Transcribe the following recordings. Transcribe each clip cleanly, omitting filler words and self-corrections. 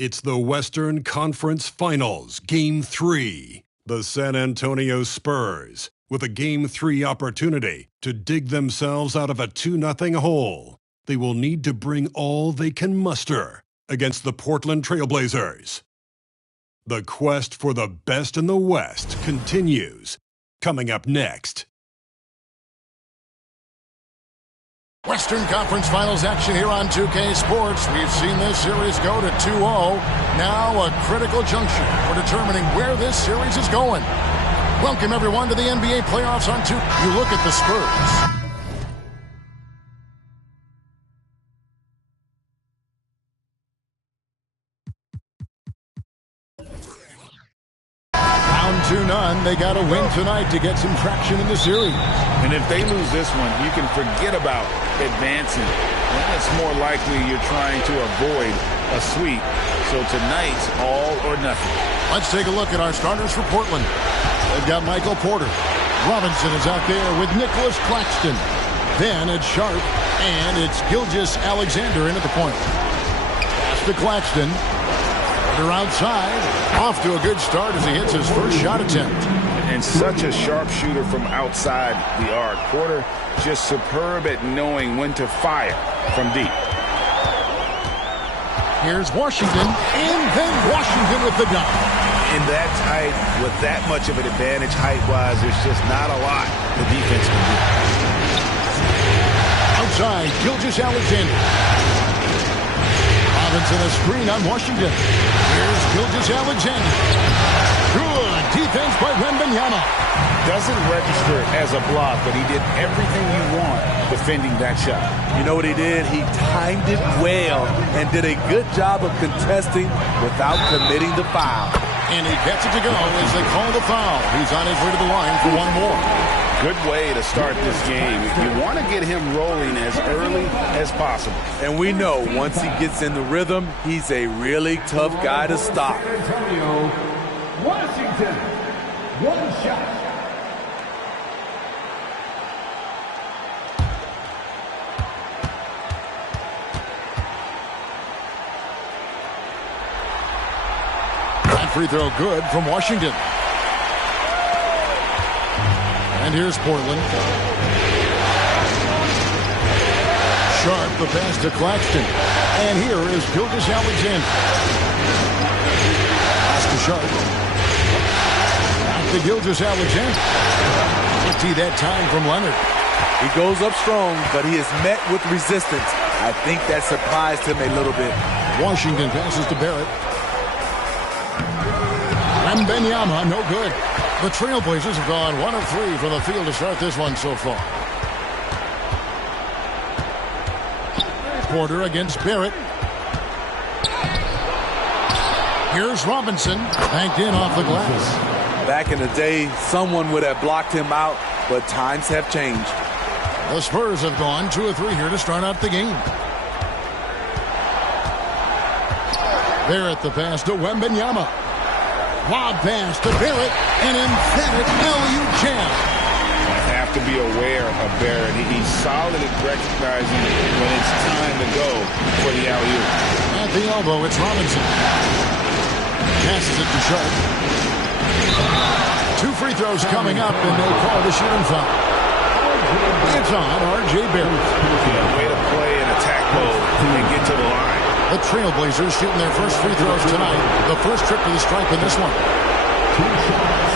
It's the Western Conference Finals, Game 3. The San Antonio Spurs, with a Game 3 opportunity to dig themselves out of a 2-0 hole. They will need to bring all they can muster against the Portland Trailblazers. The quest for the best in the West continues. Coming up next. Western Conference Finals action here on 2K Sports. We've seen this series go to 2-0. Now a critical juncture for determining where this series is going. Welcome everyone to the NBA playoffs on 2. You look at the Spurs. Down 2-0. They got to win tonight to get some traction in the series. And if they lose this one, you can forget about advancing. And it's more likely you're trying to avoid a sweep. So tonight's all or nothing. Let's take a look at our starters for Portland. They've got Michael Porter. Robinson is out there with Nicholas Claxton. Then it's Sharp, and it's Gilgeous-Alexander in at the point. Pass to Claxton. They're outside. Off to a good start as he hits his first shot attempt. And such a sharp shooter from outside the arc. Porter just superb at knowing when to fire from deep. Here's Washington, and then Washington with the dunk. In that tight, with that much of an advantage height-wise, there's just not a lot the defense can do. Outside, Gilgeous-Alexander. Robinson a screen on Washington. Here's Gilgeous-Alexander. Good defense by Wembanyama. Doesn't register as a block, but he did everything you want defending that shot. You know what he did? He timed it well and did a good job of contesting without committing the foul. And he gets it to go as they call the foul. He's on his way to the line for one more. Good way to start this game. You want to get him rolling as early as possible. And we know once he gets in the rhythm, he's a really tough guy to stop. Antonio, Washington, one shot. That free throw good from Washington. And here's Portland. Sharp, the pass to Claxton. And here is Gilgeous-Alexander. Pass to Sharp. Back to Gilgeous-Alexander. 50 that time from Leonard. He goes up strong, but he is met with resistance. I think that surprised him a little bit. Washington passes to Barrett. Wembanyama, no good. The Trailblazers have gone 1 of 3 from the field to start this one so far. Porter against Barrett. Here's Robinson, banked in off the glass. Back in the day, someone would have blocked him out, but times have changed. The Spurs have gone 2 of 3 here to start out the game. Barrett the pass to Wembanyama. Lob pass to Barrett, an emphatic LU jam. Have to be aware of Barrett. He's solid at recognizing when it's time to go for the alley-oop. At the elbow, it's Robinson. Passes it to Sharp. 2 free throws coming up, and they call the shooting foul. It's on R.J. Barrett. Yeah, way to play an attack mode and get to the line. The Trailblazers shooting their first free throws tonight. The first trip to the stripe in this one. 2 shots.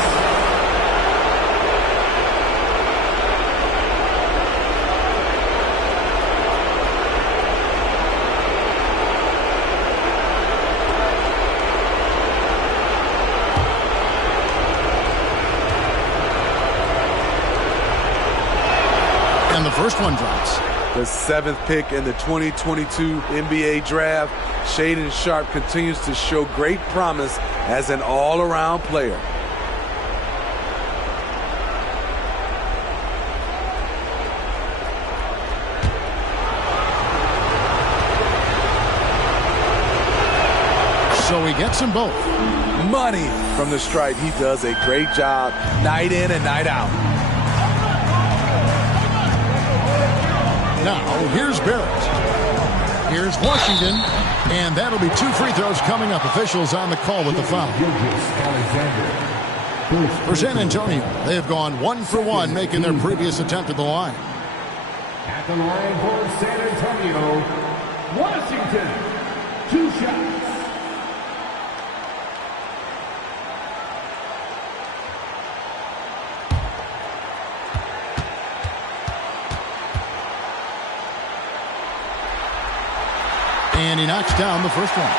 And the first one drops. The 7th pick in the 2022 NBA Draft, Shaedon Sharp continues to show great promise as an all-around player. So he gets them both. Money from the stripe. He does a great job night in and night out. Now, here's Barrett. Here's Washington. And that'll be 2 free throws coming up. Officials on the call with the foul. For San Antonio, they have gone 1 for 1, making their previous attempt at the line. At the line for San Antonio, Washington, 2 shots. And he knocks down the first one.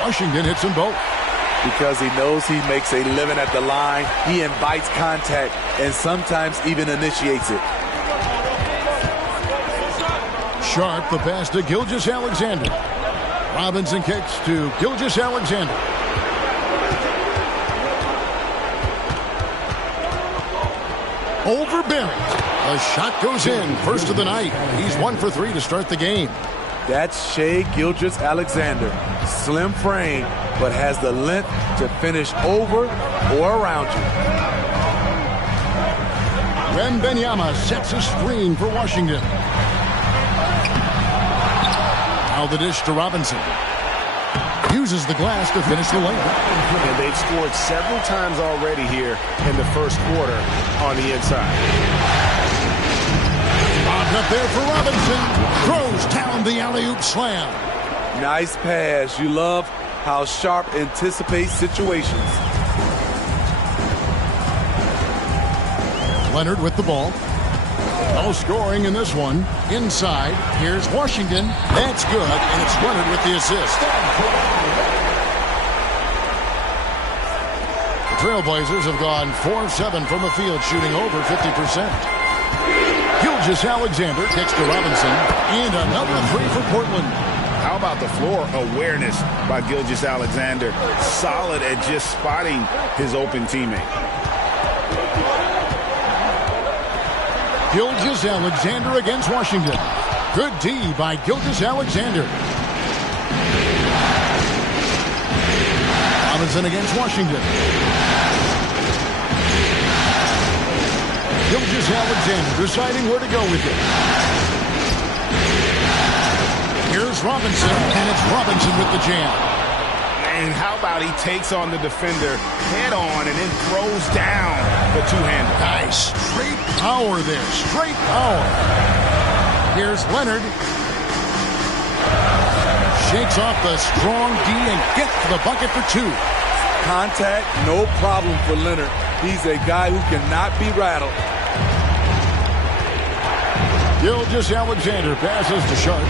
Washington hits them both. Because he knows he makes a living at the line, he invites contact and sometimes even initiates it. Sharp, the pass to Gilgeous-Alexander. Robinson kicks to Gilgeous-Alexander. Over Barrett. The shot goes in. First of the night. He's 1 for 3 to start the game. That's Shai Gilgeous-Alexander. Slim frame, but has the length to finish over or around you. Wembanyama sets a screen for Washington. Now the dish to Robinson. Uses the glass to finish the layup. And they've scored several times already here in the first quarter on the inside. Lobbed up there for Robinson. Throws down the alley-oop slam. Nice pass. You love how Sharp anticipates situations. Leonard with the ball. No scoring in this one. Inside, here's Washington. That's good, and it's Leonard with the assist. The Trailblazers have gone 4 of 7 from the field, shooting over 50%. Gilgeous-Alexander kicks to Robinson, and another 3 for Portland. How about the floor awareness by Gilgeous-Alexander? Solid at just spotting his open teammate. Gilgeous-Alexander against Washington. Good D by Gilgeous-Alexander. Robinson against Washington. Gilgeous-Alexander deciding where to go with it. Here's Robinson, and it's Robinson with the jam. And how about he takes on the defender head on and then throws down the two-hander. Nice. Straight power there. Straight power. Here's Leonard. Shakes off the strong D and gets the bucket for 2. Contact, no problem for Leonard. He's a guy who cannot be rattled. Gilgeous-Alexander passes to Sharp.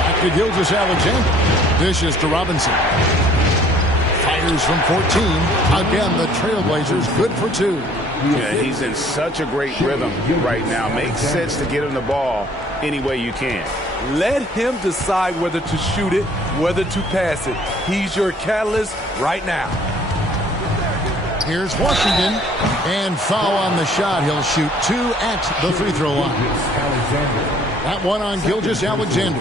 Back to Gilgeous-Alexander. Dishes to Robinson. Fires from 14. Again, the Trailblazers good for 2. Yeah, he's in such a great rhythm right now. Makes sense to get him the ball any way you can. Let him decide whether to shoot it, whether to pass it. He's your catalyst right now. Here's Washington, and foul on the shot. He'll shoot 2 at the free throw line. That one on Gilgeous-Alexander.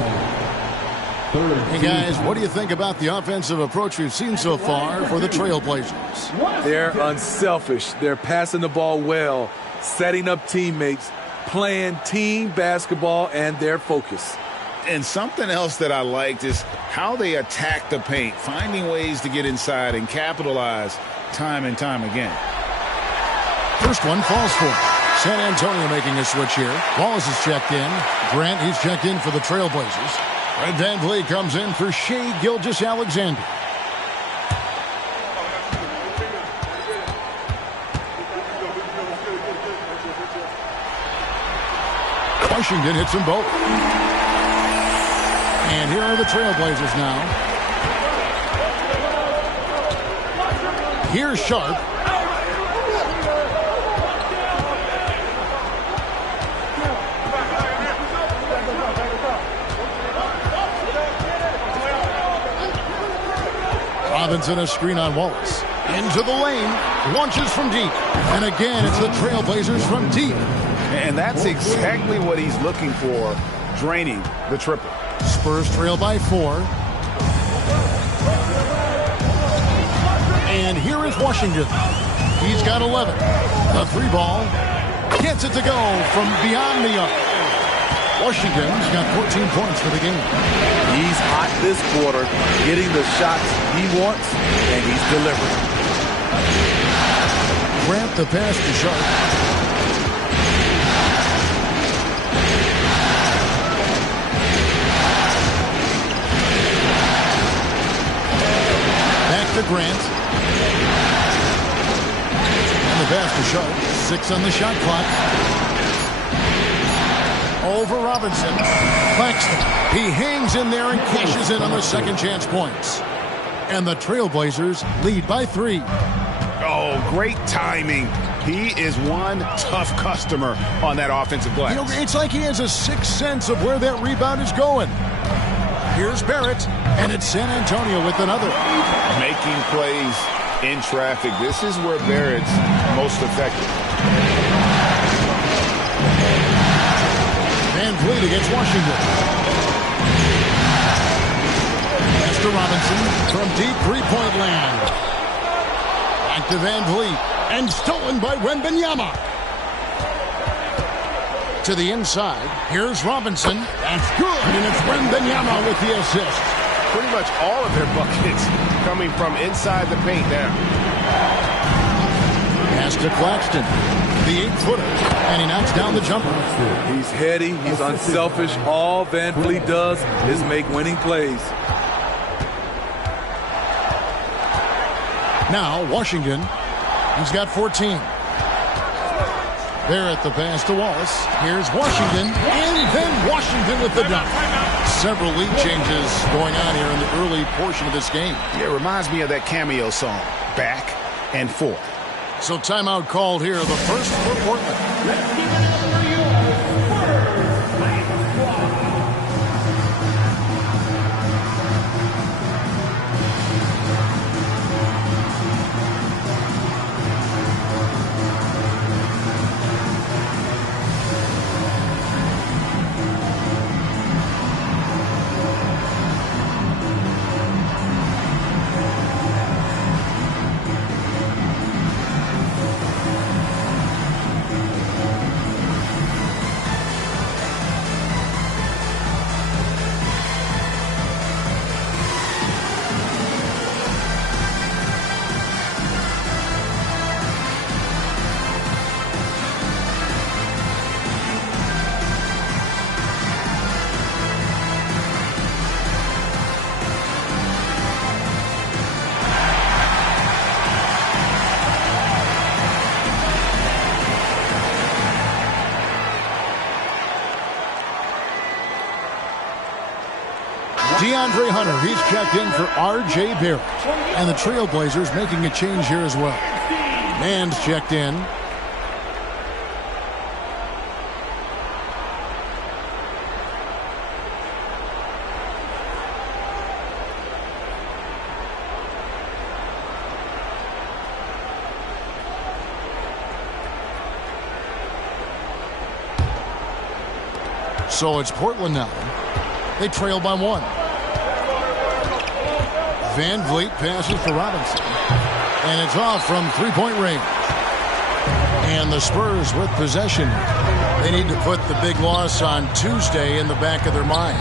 Hey guys, what do you think about the offensive approach we've seen so far for the Trailblazers? They're unselfish. They're passing the ball well, setting up teammates, playing team basketball, and their focus. And something else that I liked is how they attack the paint, finding ways to get inside and capitalize time and time again. First one falls for him. San Antonio making a switch here. Wallace is checked in. Grant, he's checked in for the Trailblazers. Red Van Vliet comes in for Shai Gilgeous-Alexander. Washington hits them both. And here are the Trailblazers now. Here's Sharp. Robinson a screen on Wallace. Into the lane. Launches from deep. And again, it's the Trailblazers from deep. And that's exactly what he's looking for, draining the triple. Spurs trail by 4. And here is Washington. He's got 11. The 3-ball. Gets it to go from beyond the arc. Washington's got 14 points for the game. He's hot this quarter, getting the shots he wants, and he's delivering. Grant the pass to Sharp. Back to Grant. And the pass to Sharp. 6 on the shot clock. Over Robinson. Claxton. He hangs in there and cashes in on the second chance points. And the Trailblazers lead by 3. Oh, great timing. He is one tough customer on that offensive glass. You know, it's like he has a sixth sense of where that rebound is going. Here's Barrett, and it's San Antonio with another. Making plays in traffic. This is where Barrett's most effective. Van Vliet against Washington. Pass to Robinson from deep three-point land. Back to Van Vliet, and stolen by Wembanyama. To the inside, here's Robinson. That's good, and it's Wembanyama with the assist. Pretty much all of their buckets coming from inside the paint now. Pass to Claxton, the 8-footer, and he knocks down the jumper. He's heady, he's unselfish. All Van Vliet does is make winning plays. Now, Washington, he's got 14. Barrett the pass to Wallace. Here's Washington, and then Washington with the dunk. Several lead changes going on here in the early portion of this game. Yeah, it reminds me of that cameo song, Back and Forth. So timeout called here, the first for Portland. Let's give it up for your Spurs Fight Squad. DeAndre Hunter, he's checked in for R.J. Barrett. And the Trailblazers making a change here as well. Mann's checked in. So it's Portland now. They trail by 1. Van Vliet passes to Robinson. And it's off from three-point range. And the Spurs with possession. They need to put the big loss on Tuesday in the back of their mind.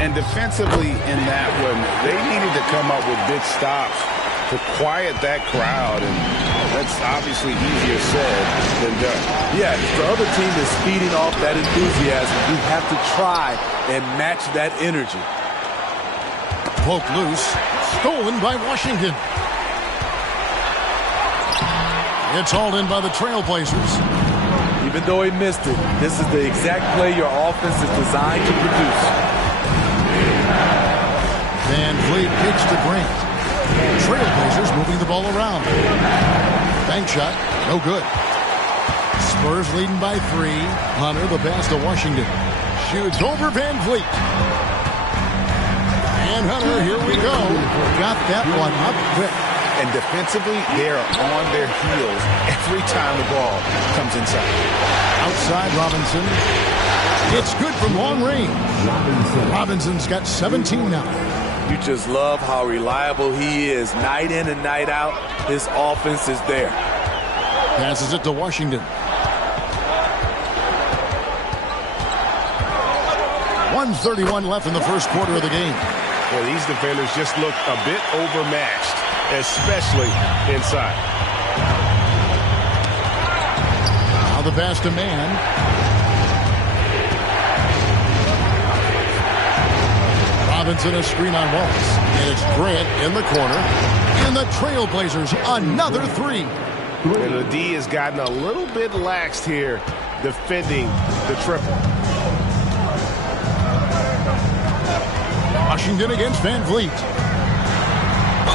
And defensively in that one, they needed to come up with big stops to quiet that crowd. And that's obviously easier said than done. Yeah, if the other team is feeding off that enthusiasm, you have to try and match that energy. Poked loose. Stolen by Washington. It's hauled in by the Trailblazers. Even though he missed it, this is the exact play your offense is designed to produce. Van Vliet kicks to Grant. Trailblazers moving the ball around. Bank shot, no good. Spurs leading by 3. Hunter the pass to Washington. Shoots over Van Vliet. And Hunter, here we go. Got that one up quick. And defensively, they are on their heels every time the ball comes inside. Outside Robinson. It's good from long range. Robinson's got 17 now. You just love how reliable he is. Night in and night out, his offense is there. Passes it to Washington. 1:31 left in the first quarter of the game. Well, these defenders just look a bit overmatched, especially inside. Now the pass to man. Robinson a screen on Wallace. And it's Grant in the corner. And the Trailblazers another three. And the D has gotten a little bit laxed here defending the triple. Washington against Van Vliet.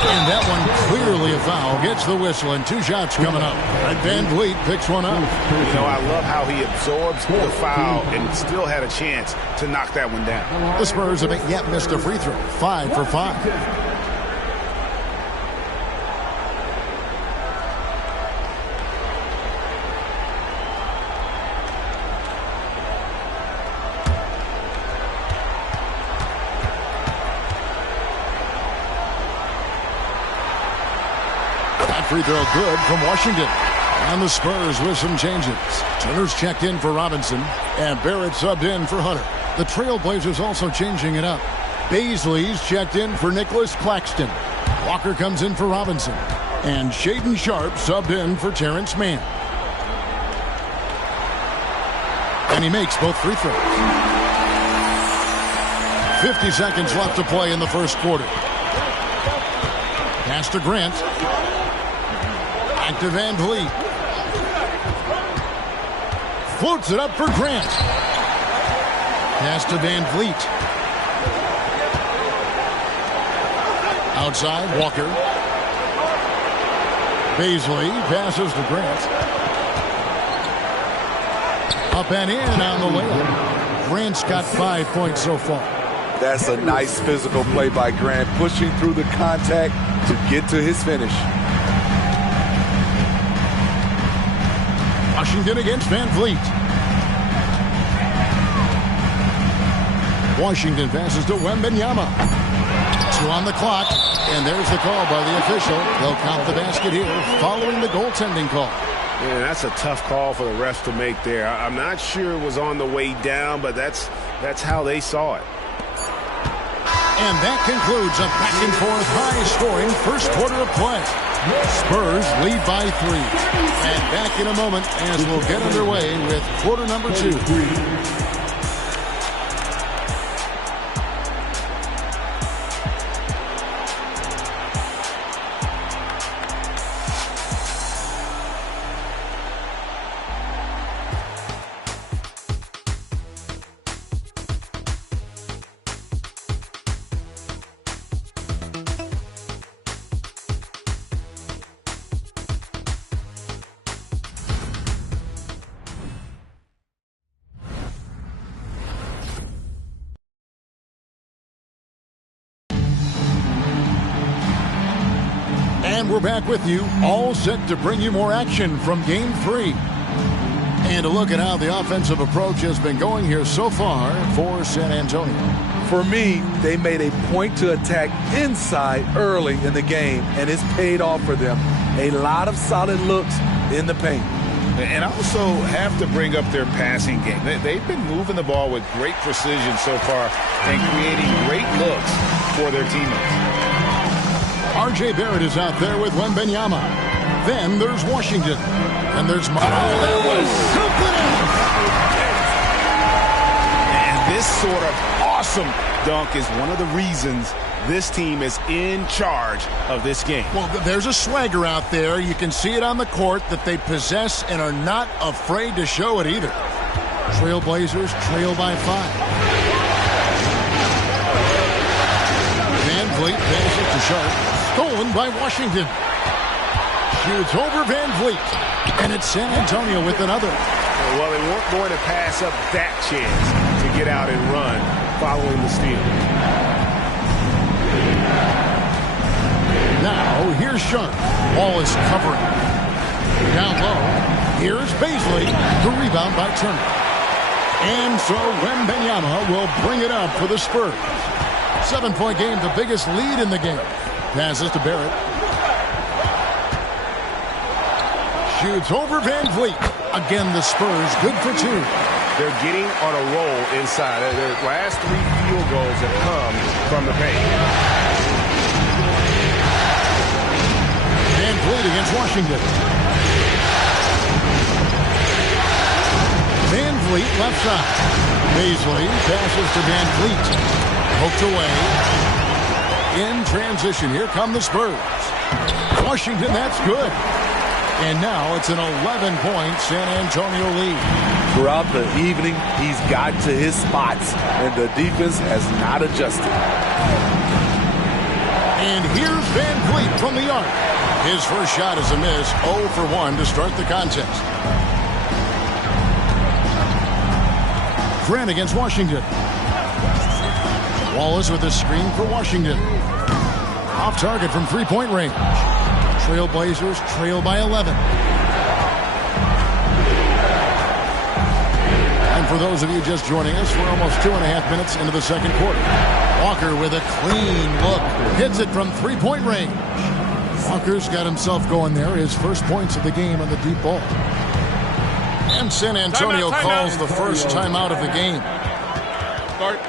And that one clearly a foul. Gets the whistle and 2 shots coming up. And Van Vliet picks one up. You know, I love how he absorbs the foul and still had a chance to knock that one down. The Spurs haven't yet missed a free throw. 5 for 5. Free throw good from Washington. And the Spurs with some changes. Turner's checked in for Robinson. And Barrett subbed in for Hunter. The Trailblazers also changing it up. Baisley's checked in for Nicholas Claxton. Walker comes in for Robinson. And Shaedon Sharpe subbed in for Terrence Mann. And he makes both free throws. 50 seconds left to play in the first quarter. Pass to Grant. Back to Van Vliet. Floats it up for Grant. Pass to Van Vliet. Outside, Walker. Baisley passes to Grant. Up and in on the layup. Grant's got 5 points so far. That's a nice physical play by Grant, pushing through the contact to get to his finish. Washington against Van Vliet. Washington passes to Wembanyama. 2 on the clock, and there's the call by the official. They'll count the basket here following the goaltending call. Yeah, that's a tough call for the refs to make there. I'm not sure it was on the way down, but that's how they saw it. And that concludes a back-and-forth, high-scoring first quarter of play. Spurs lead by 3. And back in a moment as we'll get underway with quarter number 2. And we're back with you, all set to bring you more action from Game 3. And a look at how the offensive approach has been going here so far for San Antonio. For me, they made a point to attack inside early in the game, and it's paid off for them. A lot of solid looks in the paint. And also have to bring up their passing game. They've been moving the ball with great precision so far and creating great looks for their teammates. R.J. Barrett is out there with Wembanyama. Then there's Washington. And there's that was and this sort of awesome dunk is one of the reasons this team is in charge of this game. Well, there's a swagger out there. You can see it on the court that they possess and are not afraid to show it either. Trailblazers trail by 5. Van Vliet passes to Sharpe. Stolen by Washington. Shoots over Van Vliet. And it's San Antonio with another. Well, they weren't going to pass up that chance to get out and run following the steal. Now, here's Sharp. Ball is covering. Down low. Here's Baisley. The rebound by Turner. And so Wembanyama will bring it up for the Spurs. 7-point game, the biggest lead in the game. Passes to Barrett. Shoots over Van Vliet. Again, the Spurs good for two. They're getting on a roll inside. Their last 3 field goals have come from the paint. Van Vliet against Washington. Van Vliet left side. Baisley passes to Van Vliet. Poked away. In transition, here come the Spurs. Washington, that's good. And now it's an 11-point San Antonio lead. Throughout the evening, he's gotten to his spots, and the defense has not adjusted. And here's Van Vliet from the arc. His first shot is a miss, 0 for 1 to start the contest. Grant against Washington. Wallace with a screen for Washington. Off target from three-point range. Trailblazers trail by 11. And for those of you just joining us, we're almost 2.5 minutes into the second quarter. Walker with a clean look. Hits it from three-point range. Walker's got himself going there. His first points of the game on the deep ball. And San Antonio calls the first timeout of the game. Start.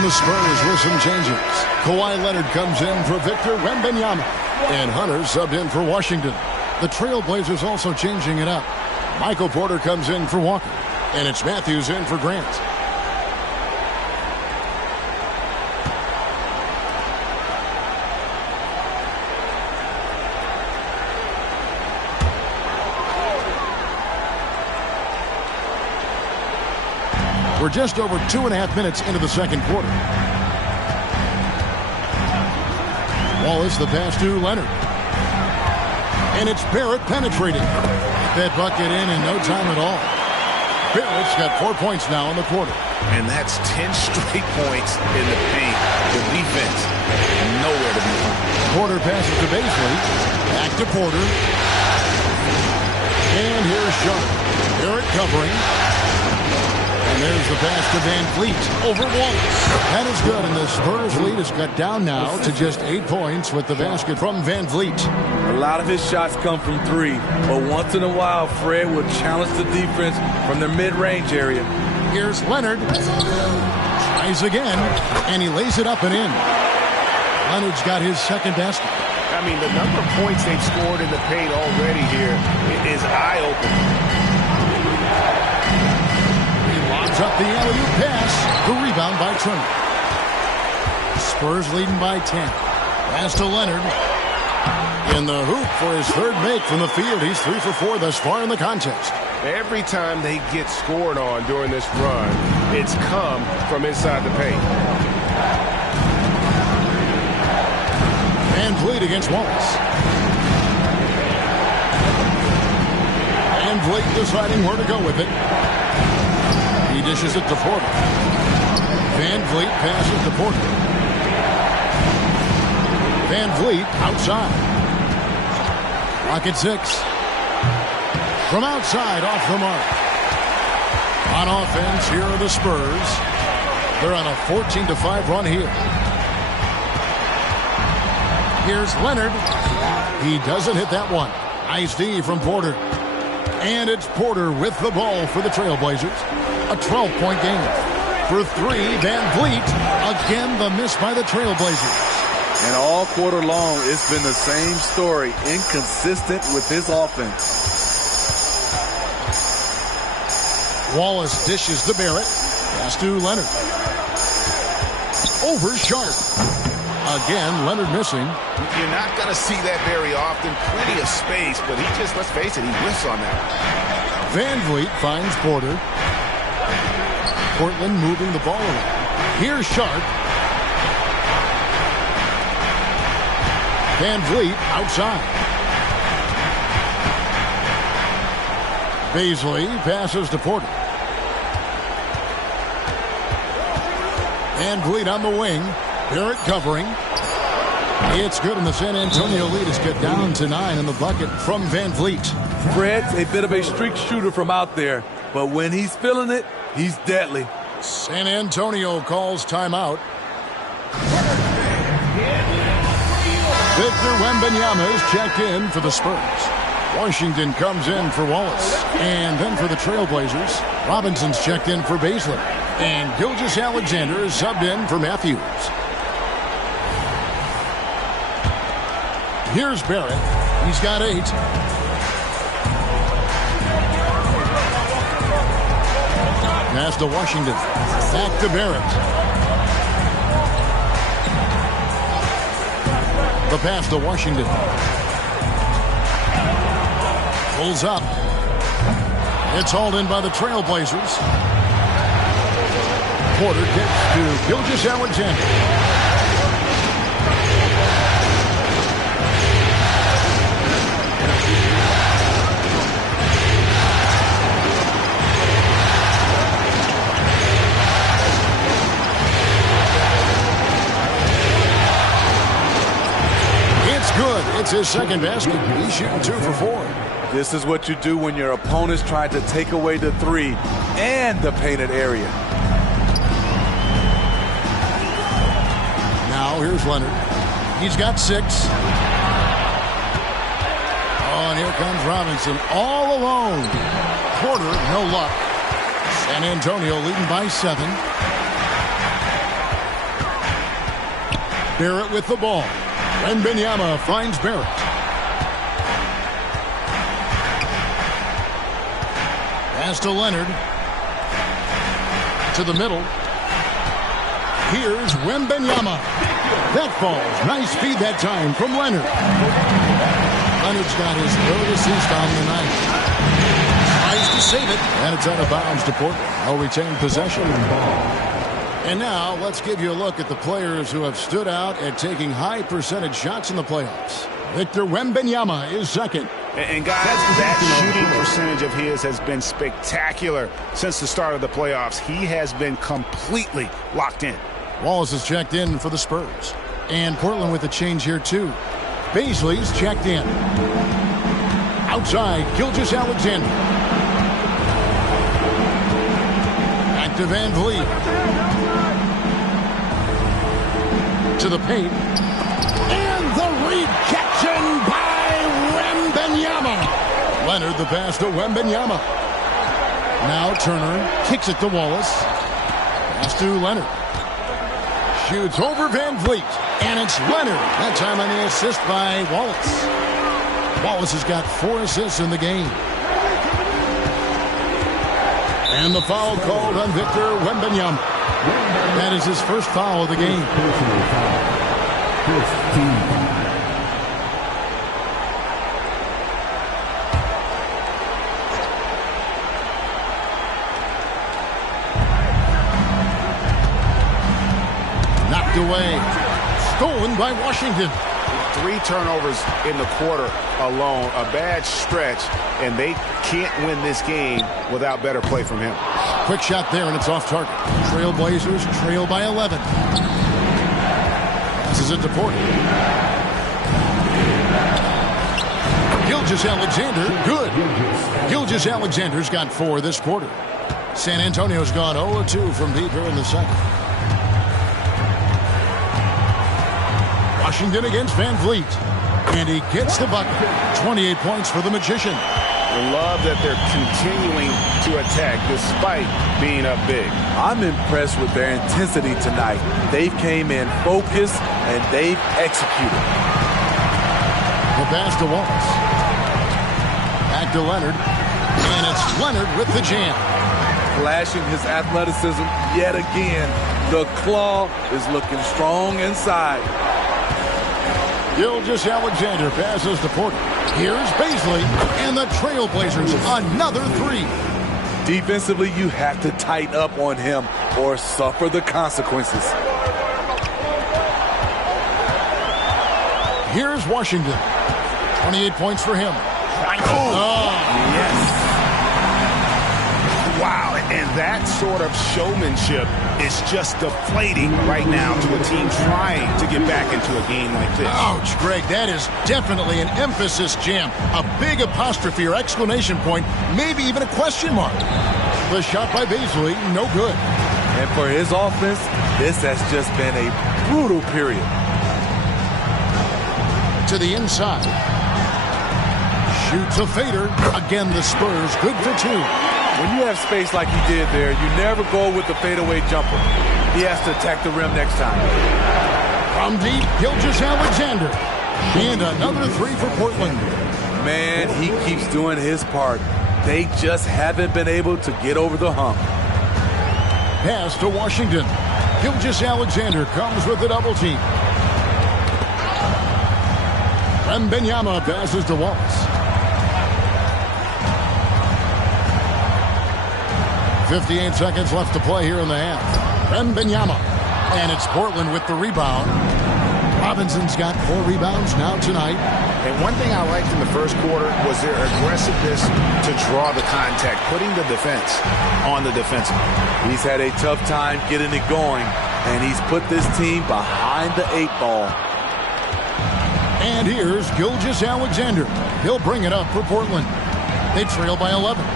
The Spurs with some changes. Kawhi Leonard comes in for Victor Wembanyama. And Hunter subbed in for Washington. The Trailblazers also changing it up. Michael Porter comes in for Walker. And it's Matthews in for Grant. We're just over 2.5 minutes into the second quarter. Wallace the pass to Leonard. And it's Barrett penetrating. That bucket in no time at all. Barrett's got 4 points now in the quarter. And that's 10 straight points in the paint. The defense, nowhere to be found. Porter passes to Baisley. Back to Porter. And here's Sharp. Barrett covering. And there's the pass to Van Vliet over Wallace. That is good, and the Spurs lead is cut down now to just 8 points with the basket from Van Vliet. A lot of his shots come from three, but once in a while, Fred will challenge the defense from their mid-range area. Here's Leonard. Tries again, and he lays it up and in. Leonard's got his second basket. I mean, the number of points they've scored in the paint already here is eye-opening. Up the alley-oop pass. The rebound by Turner. Spurs leading by 10. Pass to Leonard. In the hoop for his third make from the field. He's 3 for 4 thus far in the contest. Every time they get scored on during this run, it's come from inside the paint. Van Vliet against Wallace. Van Vliet deciding where to go with it. He dishes it to Porter. Van Vliet passes to Porter. Van Vliet outside. Clock at 6. From outside, off the mark. On offense, here are the Spurs. They're on a 14-5 run here. Here's Leonard. He doesn't hit that one. Nice D from Porter. And it's Porter with the ball for the Trailblazers. A 12-point game. For 3, Van Vliet. Again, the miss by the Trailblazers. And all quarter long, it's been the same story. Inconsistent with his offense. Wallace dishes to Barrett. Pass to Leonard. Over Sharp. Again, Leonard missing. You're not going to see that very often. Plenty of space, but he just, let's face it, he whiffs on that. Van Vliet finds Porter. Portland moving the ball around. Here's Sharp. Van Vliet outside. Beasley passes to Porter. Van Vliet on the wing. Barrett covering. It's good, and the San Antonio lead is cut down to 9 in the bucket from Van Vliet. Fred's a bit of a streak shooter from out there, but when he's feeling it, he's deadly. San Antonio calls timeout. Victor Wembanyama is checked in for the Spurs. Washington comes in for Wallace. And then for the Trailblazers, Robinson's checked in for Beasley. And Gilgeous-Alexander is subbed in for Matthews. Here's Barrett. He's got 8. Pass to Washington. Back to Barrett. The pass to Washington. Pulls up. It's hauled in by the Trailblazers. Porter gets to Gilgeous-Alexander. It's good. It's his second basket. He's shooting 2 for 4. This is what you do when your opponent's trying to take away the 3 and the painted area. Now here's Leonard. He's got 6. Oh, and here comes Robinson all alone. Porter, no luck. San Antonio leading by 7. Barrett with the ball. Wembanyama finds Barrett. Pass to Leonard. To the middle. Here's Wembanyama. That falls. Nice feed that time from Leonard. Leonard's got his 3rd assist on the night. Tries to save it. And it's out of bounds to Portland. They'll retain possession. And now let's give you a look at the players who have stood out at taking high percentage shots in the playoffs. Victor Wembanyama is second. And guys, that shooting percentage of his has been spectacular since the start of the playoffs. He has been completely locked in. Wallace is checked in for the Spurs. And Portland with a change here too. Beasley's checked in. Outside, Gilgeous-Alexander. Back to Van Vliet. To the paint. And the rejection by Wembanyama. Leonard the pass to Wembanyama. Now Turner kicks it to Wallace. Pass to Leonard. Shoots over Van Vliet. And it's Leonard. That time on the assist by Wallace. Wallace has got 4 assists in the game. And the foul called on Victor Wembanyama. That is his first foul of the game. Knocked away. Stolen by Washington. 3 turnovers in the quarter alone, a bad stretch, and they can't win this game without better play from him. Quick shot there, and it's off target. Trailblazers trail by 11. This is it to Porter. Gilgeous-Alexander, good. Gilgeous-Alexander's got 4 this quarter. San Antonio's gone 0-2 from deep here in the second. Washington against Van Vliet. And he gets the bucket. 28 points for the Magician. I love that they're continuing to attack despite being up big. I'm impressed with their intensity tonight. They've came in focused and they've executed. The pass to Wallace. Back to Leonard. And it's Leonard with the jam. Flashing his athleticism yet again. The claw is looking strong inside. Gilgeous-Alexander passes to Porter. Here's Baisley, and the Trailblazers another 3. Defensively, you have to tighten up on him or suffer the consequences. Here's Washington. 28 points for him. Yes. Wow, and that sort of showmanship is just deflating right now to a team trying to get back into a game like this. Ouch, Greg, that is definitely an emphasis jam. A big apostrophe or exclamation point, maybe even a question mark. The shot by Baisley, no good. And for his offense, this has just been a brutal period. To the inside. Shoots a fader. Again, the Spurs good for 2. When you have space like he did there, you never go with the fadeaway jumper. He has to attack the rim next time. From deep, Gilgeous-Alexander. And another 3 for Portland. Man, he keeps doing his part. They just haven't been able to get over the hump. Pass to Washington. Gilgeous-Alexander comes with a double team. Wembanyama passes to Wallace. 58 seconds left to play here in the half. Wembanyama. And it's Portland with the rebound. Robinson's got 4 rebounds now tonight. And one thing I liked in the first quarter was their aggressiveness to draw the contact, putting the defense on the defensive. He's had a tough time getting it going, and he's put this team behind the 8 ball. And here's Gilgeous-Alexander. He'll bring it up for Portland. They trail by 11.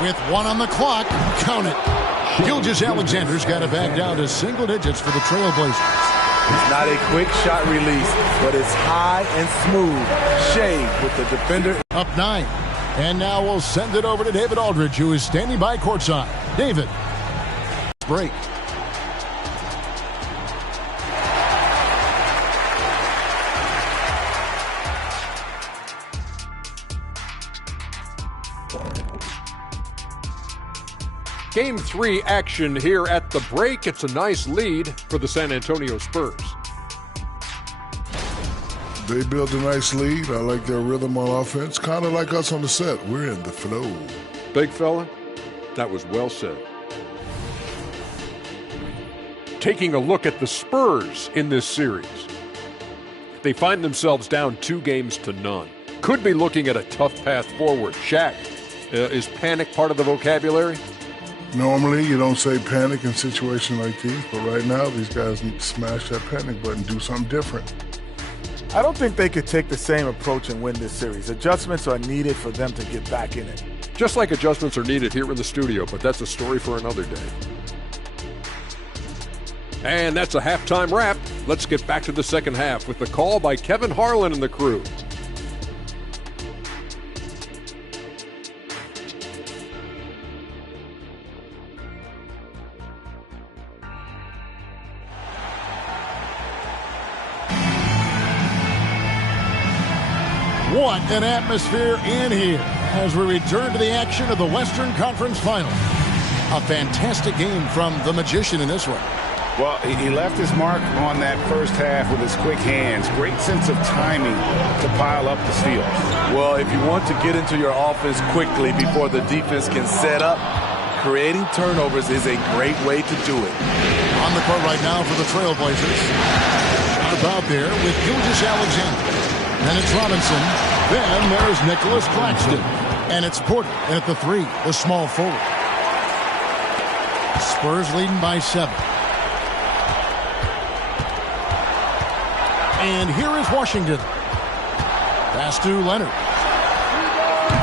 With 1 on the clock, count it. Gilgeous-Alexander's got it back down to single digits for the Trailblazers. It's not a quick shot release, but it's high and smooth. Shea with the defender. Up 9. And now we'll send it over to David Aldridge, who is standing by courtside. David. Break. Game 3 action here at the break. It's a nice lead for the San Antonio Spurs. They built a nice lead. I like their rhythm on offense. Kind of like us on the set. We're in the flow. Big fella, that was well said. Taking a look at the Spurs in this series. They find themselves down 2 games to none. Could be looking at a tough path forward. Shaq, is panic part of the vocabulary? Normally, you don't say panic in situations like these, but right now, these guys need to smash that panic button, do something different. I don't think they could take the same approach and win this series. Adjustments are needed for them to get back in it. Just like adjustments are needed here in the studio, but that's a story for another day. And that's a halftime wrap. Let's get back to the second half with the call by Kevin Harlan and the crew. What an atmosphere in here as we return to the action of the Western Conference Final. A fantastic game from the Magician in this one. Well, he left his mark on that first half with his quick hands. Great sense of timing to pile up the steals. Well, if you want to get into your offense quickly before the defense can set up, creating turnovers is a great way to do it. On the court right now for the Trailblazers. Shot out there with Gilgeous-Alexander. And it's Robinson. Then there's Nicholas Claxton. And it's Porter at the 3, the small forward. Spurs leading by 7. And here is Washington. Pass to Leonard.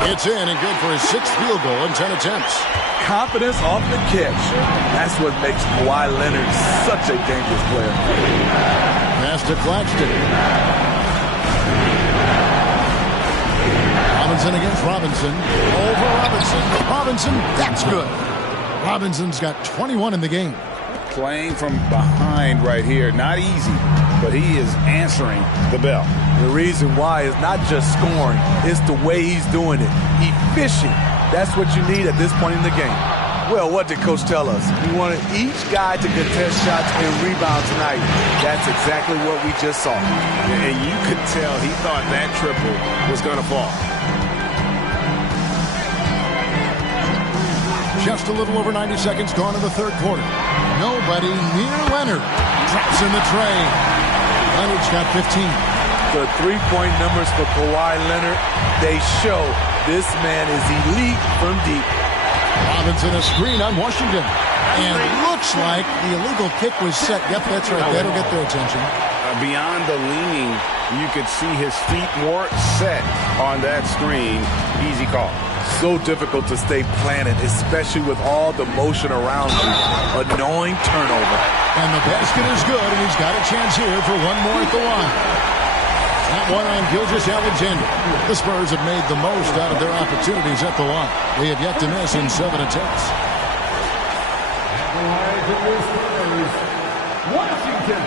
It's in and good for his 6th field goal in 10 attempts. Confidence off the catch. That's what makes Kawhi Leonard such a dangerous player. Pass to Claxton. Robinson against Robinson. Over Robinson. Robinson, that's good. Robinson's got 21 in the game. Playing from behind right here. Not easy, but he is answering the bell. The reason why is not just scoring, it's the way he's doing it. Efficient. That's what you need at this point in the game. Well, what did Coach tell us? He wanted each guy to contest shots and rebound tonight. That's exactly what we just saw. And you could tell he thought that triple was going to fall. Just a little over 90 seconds gone in the third quarter. Nobody near Leonard. Drops in the tray. Leonard's got 15. The three-point numbers for Kawhi Leonard, they show this man is elite from deep. Robinson a screen on Washington. And looks like the illegal kick was set. Yep, that's right. That'll get their attention. Beyond the leaning, you could see his feet more set on that screen. Easy call. So difficult to stay planted, especially with all the motion around you. Annoying turnover. And the basket is good, and he's got a chance here for one more at the line. That one on Gilgeous-Alexander. The Spurs have made the most out of their opportunities at the line. They have yet to miss in 7 attempts. Washington.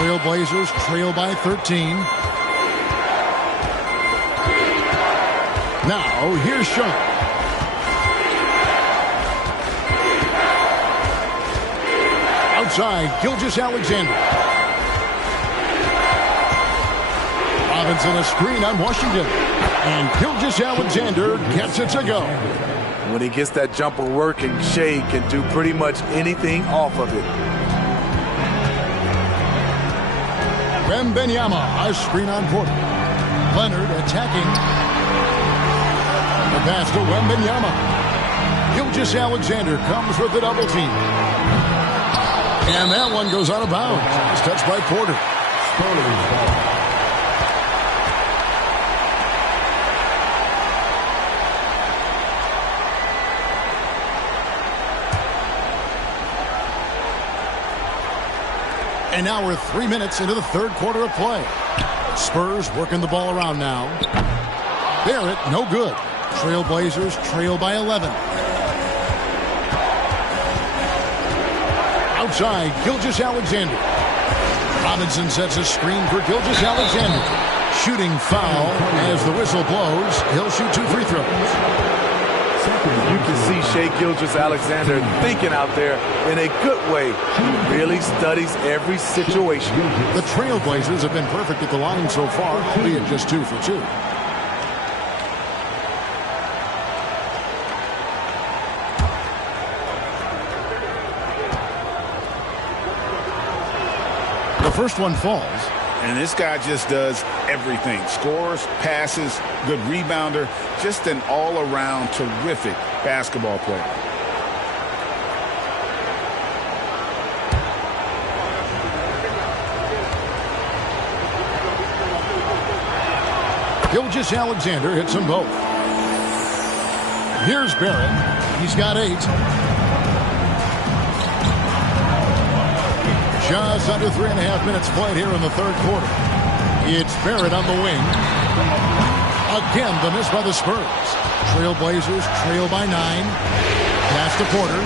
Trailblazers trail by 13. Now, here's Sharp. Outside, Gilgeous-Alexander. Robinson a screen on Washington. And Gilgeous-Alexander gets it to go. When he gets that jumper working, Shea can do pretty much anything off of it. Wembanyama, a screen on Porter. Leonard attacking. The pass to Wembanyama. Gilgeous-Alexander comes with the double team. And that one goes out of bounds. It's touched by Porter. And now we're 3 minutes into the third quarter of play. Spurs working the ball around now. Barrett, no good. Trailblazers trail by 11. Outside, Gilgeous-Alexander. Robinson sets a screen for Gilgeous-Alexander. Shooting foul as the whistle blows. He'll shoot 2 free throws. You can see Shea Gilgeous-Alexander thinking out there in a good way. He really studies every situation. The Trailblazers have been perfect at the line so far, albeit just 2 for 2. The first one falls. And this guy just does everything. Scores, passes, good rebounder. Just an all-around terrific basketball player. Gilgeous-Alexander hits them both. Here's Barrett. He's got 8. Just under 3.5 minutes played here in the third quarter. It's Barrett on the wing. Again, the miss by the Spurs. Trailblazers trail by 9. Pass to Porter.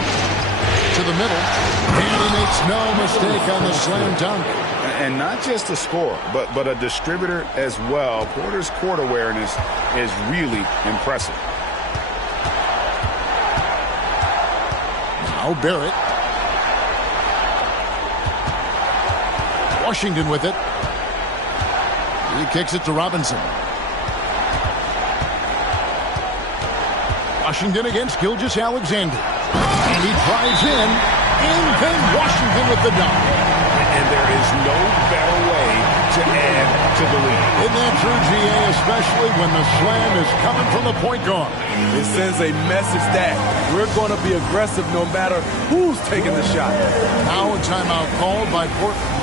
To the middle. And he makes no mistake on the slam dunk. And not just a scorer, but a distributor as well. Porter's court awareness is really impressive. Now Barrett. Washington with it. He kicks it to Robinson. Washington against Gilgeous-Alexander. And he drives in. In came Washington with the dunk. And there is no better way to add to the lead. Isn't that true, GA, especially when the slam is coming from the point guard? It sends a message that we're going to be aggressive no matter who's taking the shot. Now a timeout called by Portland.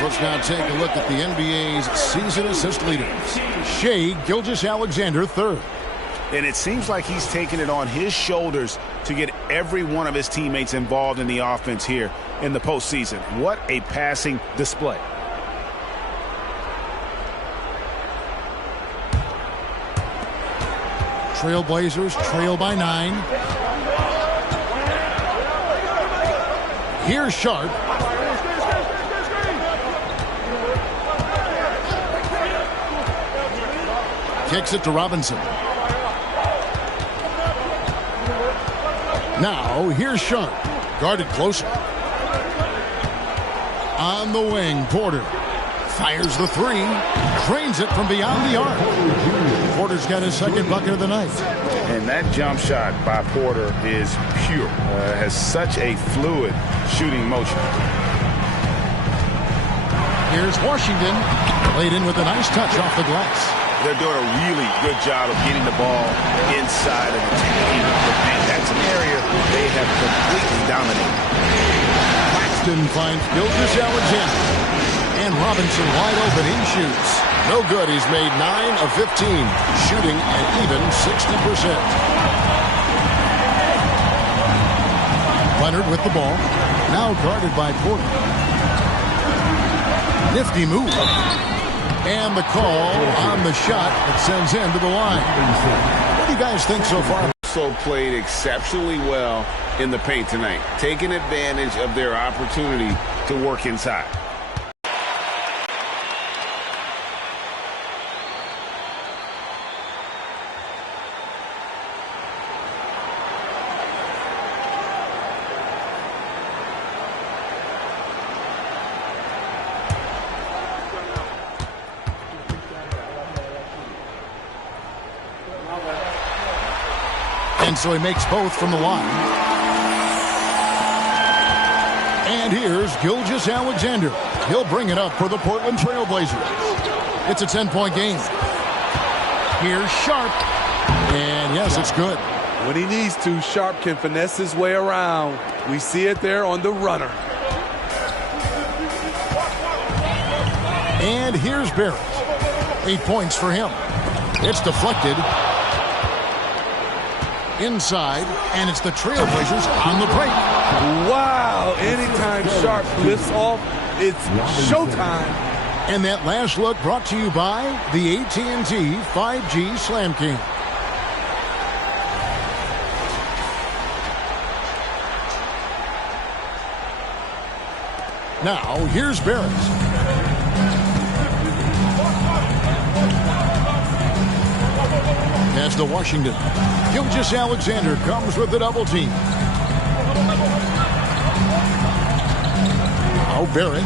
Let's now take a look at the NBA's season assist leaders. Shai Gilgeous-Alexander, third. And it seems like he's taking it on his shoulders to get every one of his teammates involved in the offense here in the postseason. What a passing display. Trailblazers trail by 9. Here's Sharp. Kicks it to Robinson. Now, here's Sharp. Guarded closer. On the wing, Porter. Fires the 3. Drains it from beyond the arc. Porter's got his second bucket of the night. And that jump shot by Porter is pure. Has such a fluid shooting motion. Here's Washington. Laid in with a nice touch off the glass. They're doing a really good job of getting the ball inside of the paint. That's an area they have completely dominated. Claxton finds Gilgeous-Alexander. And Robinson wide open. He shoots. No good. He's made 9 of 15. Shooting an even 60%. Leonard with the ball. Now guarded by Porter. Nifty move. And the call on the shot that sends him to the line. What do you guys think so far? Also played exceptionally well in the paint tonight, taking advantage of their opportunity to work inside. And so he makes both from the line. And here's Gilgeous-Alexander. He'll bring it up for the Portland Trailblazers. It's a 10-point game. Here's Sharp. And yes, it's good. When he needs to, Sharp can finesse his way around. We see it there on the runner. And here's Barrett. 8 points for him. It's deflected. Inside, and it's the Trailblazers on the break. Wow, anytime Sharp lifts off, it's showtime. And that last look brought to you by the AT&T 5G Slam King. Now, here's Barrett. Pass to Washington. Gilgeous Alexander comes with the double team. Now Barrett.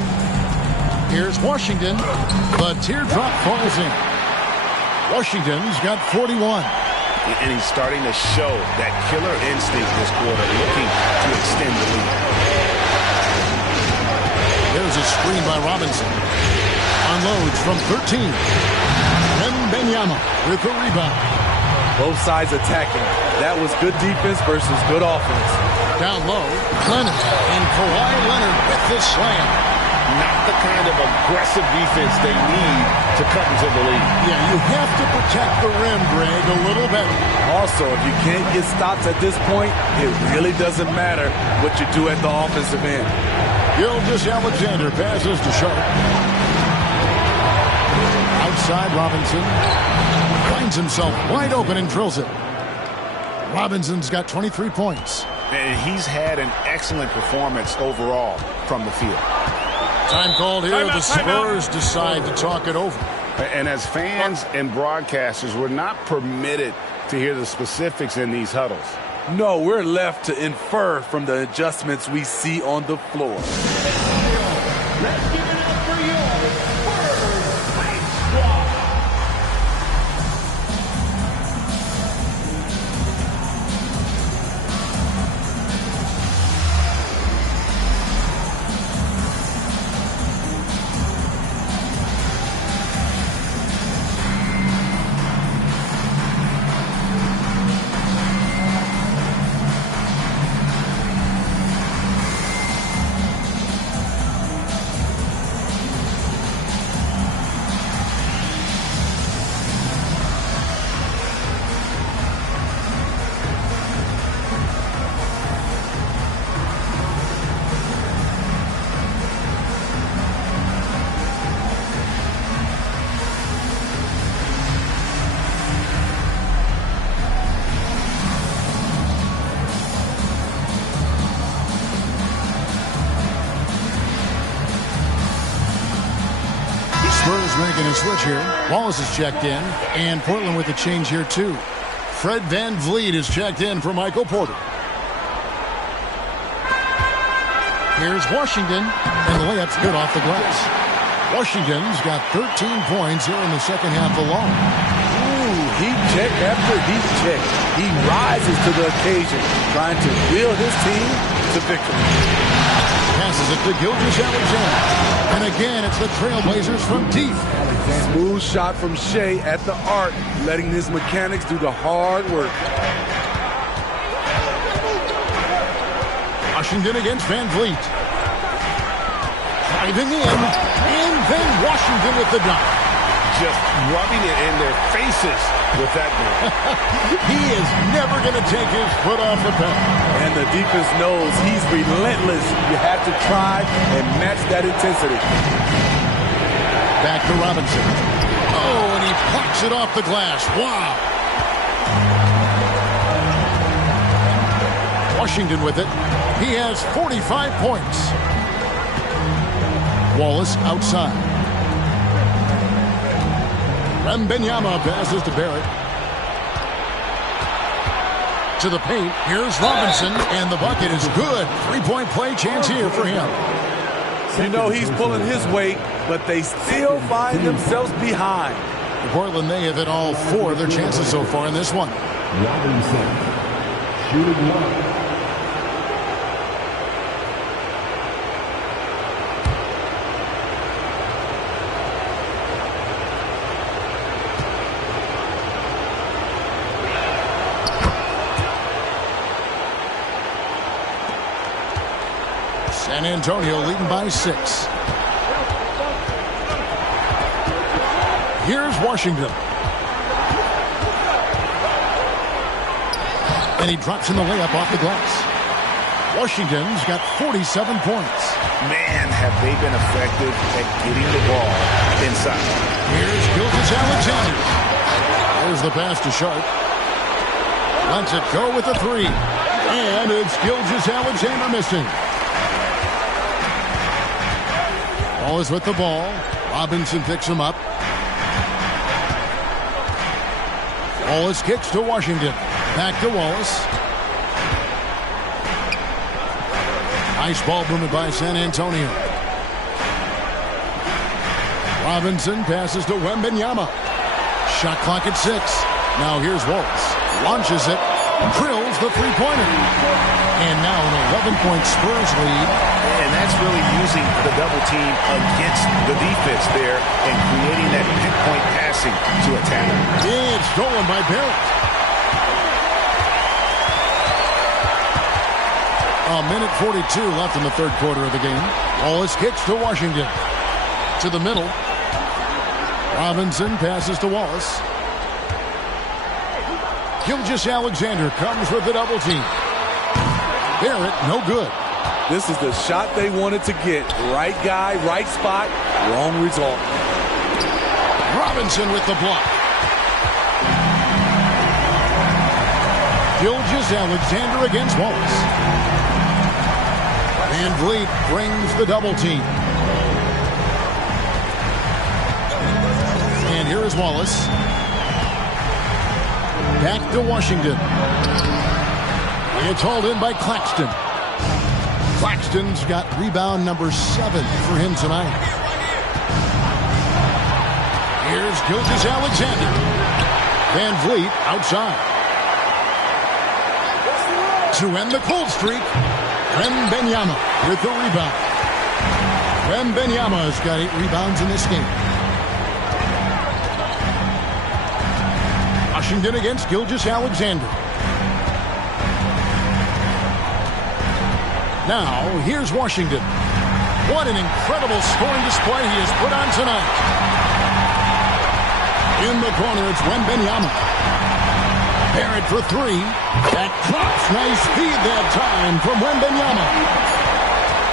Here's Washington. The teardrop falls in. Washington's got 41. And he's starting to show that killer instinct this quarter, looking to extend the lead. There's a screen by Robinson. Unloads from 13. And Benyama with the rebound. Both sides attacking. That was good defense versus good offense. Down low, Leonard. And Kawhi Leonard with the slam. Not the kind of aggressive defense they need to cut into the lead. Yeah, you have to protect the rim, Greg, a little better. Also, if you can't get stops at this point, it really doesn't matter what you do at the offensive end. Gilgeous Alexander passes to Sharp. Outside Robinson. Finds himself wide open and drills it. Robinson's got 23 points. And he's had an excellent performance overall from the field. Time called here. The Spurs decide to talk it over. And as fans and broadcasters, we're not permitted to hear the specifics in these huddles. No, we're left to infer from the adjustments we see on the floor. Let's give it up for your Spurs Ice Squad. Spurs making a switch here. Wallace is checked in, and Portland with a change here too. Fred VanVleet is checked in for Michael Porter. Here's Washington, and the layup's good off the glass. Washington's got 13 points here in the second half alone. Ooh, heat check after heat check. He rises to the occasion, trying to wheel his team to victory. Passes it to Gilgeous Alexander. And again, it's the Trailblazers from deep. Smooth shot from Shea at the arc, letting his mechanics do the hard work. Washington against VanVleet. Driving in, and then Washington with the dunk. Just rubbing it in their faces with that ball. He is never going to take his foot off the pedal. And the defense knows he's relentless. You have to try and match that intensity. Back to Robinson. Oh, and he plucks it off the glass. Wow. Washington with it. He has 45 points. Wallace outside. Benyama passes to Barrett. To the paint. Here's Robinson, and the bucket is good. Three-point play chance here for him. You know he's pulling his weight, but they still find themselves behind. Portland, they have hit all four of their chances so far in this one. Robinson, shooting one. San Antonio leading by 6. Here's Washington. And he drops in the layup off the glass. Washington's got 47 points. Man, have they been effective at getting the ball inside. Here's Gilgeous Alexander. There's the pass to Sharp. Lets it go with a three. And it's Gilgeous Alexander missing. Wallace with the ball. Robinson picks him up. Wallace kicks to Washington. Back to Wallace. Nice ball movement by San Antonio. Robinson passes to Wembanyama. Shot clock at 6. Now here's Wallace. Launches it. Drills the three-pointer. And now an 11-point Spurs lead. And that's really using the double team against the defense there and creating that pinpoint passing to attack. It's stolen by Barrett. A minute 42 left in the third quarter of the game. Wallace kicks to Washington. To the middle. Robinson passes to Wallace. Gilgeous-Alexander comes with the double team. Barrett, no good. This is the shot they wanted to get. Right guy, right spot, wrong result. Robinson with the block. Gilgeous-Alexander against Wallace. Van Vliet brings the double team. And here is Wallace. Back to Washington. It's hauled in by Claxton. Claxton's got rebound number 7 for him tonight. Here's Gilgeous-Alexander. Van Vliet outside. To end the cold streak, Wembanyama with the rebound. Wembanyama has got 8 rebounds in this game. Washington against Gilgeous-Alexander. Now, here's Washington. What an incredible scoring display he has put on tonight. In the corner, it's Wembanyama. Barrett for 3. That drops. Nice feed that time from Wembanyama.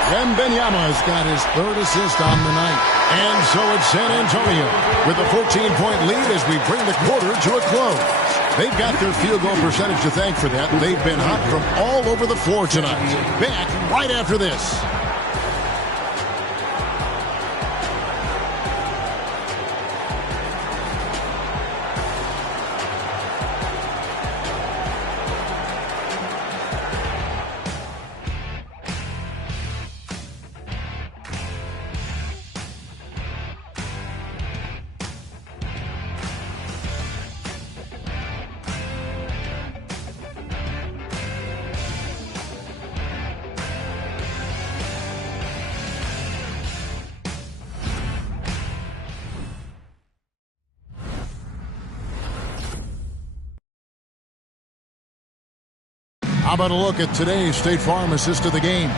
Wembanyama has got his 3rd assist on the night. And so it's San Antonio with a 14-point lead as we bring the quarter to a close. They've got their field goal percentage to thank for that. They've been hot from all over the floor tonight. Back right after this. How about a look at today's State Farm assist of the game?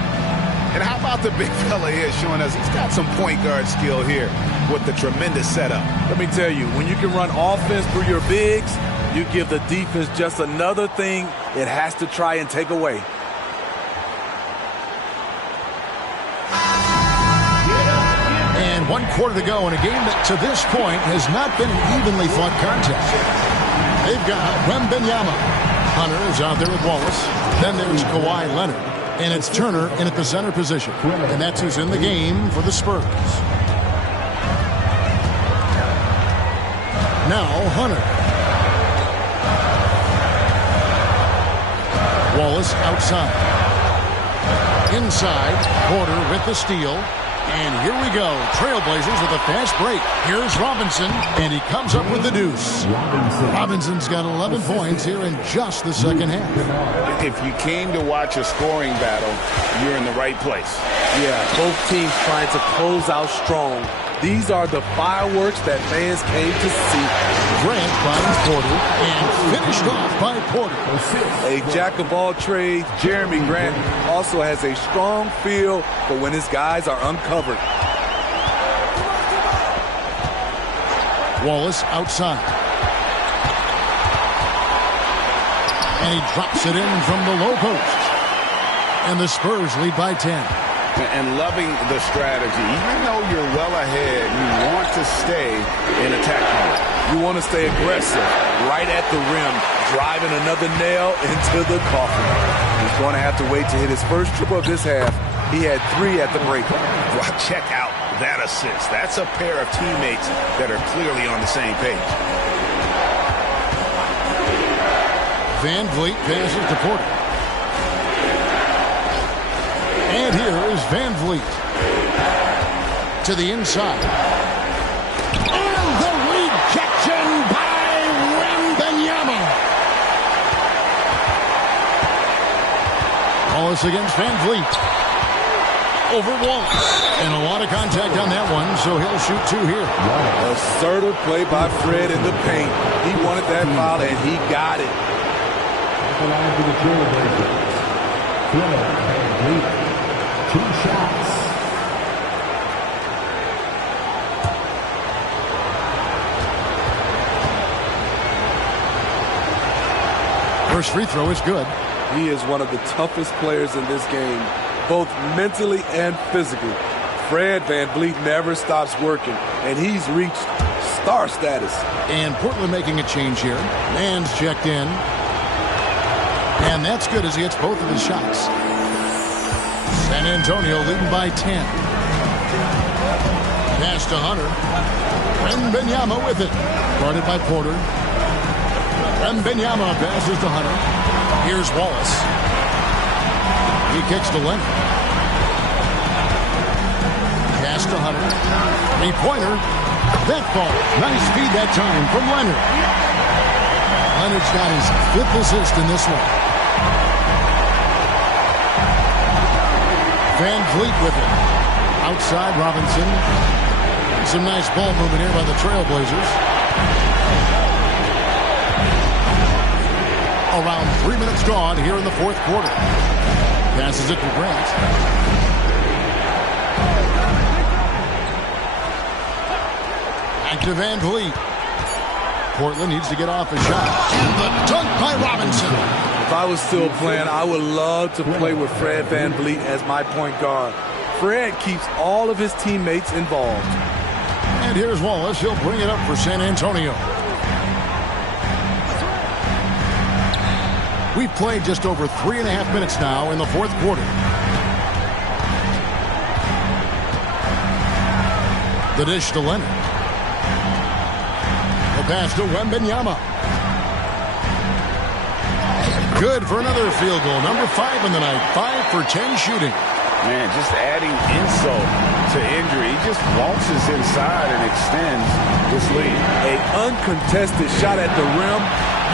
And how about the big fella here showing us he's got some point guard skill here with the tremendous setup. Let me tell you, when you can run offense through your bigs, you give the defense just another thing it has to try and take away. And 1 quarter to go in a game that to this point has not been an evenly fought contest. They've got Wembanyama. Hunter is out there with Wallace. Then there's Kawhi Leonard. And it's Turner in at the center position. And that's who's in the game for the Spurs. Now Hunter. Wallace outside. Inside, Porter with the steal. And here we go. Trailblazers with a fast break. Here's Robinson, and he comes up with the deuce. Robinson's got 11 points here in just the second half. If you came to watch a scoring battle, you're in the right place. Yeah, both teams trying to close out strong. These are the fireworks that fans came to see. Grant finds Porter and finished off by Porter. A jack of all trades, Jeremy Grant also has a strong feel for when his guys are uncovered. Wallace outside. And he drops it in from the low post. And the Spurs lead by 10. And loving the strategy. Even though you're well ahead, you want to stay in attack mode. You want to stay aggressive, right at the rim, driving another nail into the coffin. He's going to have to wait to hit his first triple of this half. He had 3 at the break. Well, check out that assist. That's a pair of teammates that are clearly on the same page. Van Vliet passes to Porter. And here is Van Vliet. To the inside. And the rejection by Wembanyama. Wallace against Van Vliet. Over Wallace. And a lot of contact on that one, so he'll shoot 2 here. Assertive play by Fred in the paint. He wanted that foul, and he got it. The line for the Trailblazers. Fred VanVleet, 2 shots. First free throw is good. He is one of the toughest players in this game, both mentally and physically. Fred VanVleet never stops working, and he's reached star status. And Portland making a change here. Mann's checked in. And that's good as he hits both of his shots. San Antonio leading by 10. Pass to Hunter. Wembanyama with it. Guarded by Porter. Wembanyama passes to Hunter. Here's Wallace. He kicks to Leonard. Pass to Hunter. 3-pointer. That ball. Nice feed that time from Leonard. Leonard's got his 5th assist in this one. Van Vliet with it. Outside Robinson. Some nice ball movement here by the Trailblazers. Around 3 minutes gone here in the 4th quarter. Passes it to Grant. Back to Van Vliet. Portland needs to get off a shot. And the dunk by Robinson. If I was still playing, I would love to play with Fred VanVleet as my point guard. Fred keeps all of his teammates involved. And here's Wallace. He'll bring it up for San Antonio. We've played just over 3.5 minutes now in the 4th quarter. The dish to Leonard. The pass to Wembanyama. Good for another field goal. Number 5 in the night. 5 for 10 shooting. Man, just adding insult to injury. He just waltzes inside and extends this lead. An uncontested shot at the rim.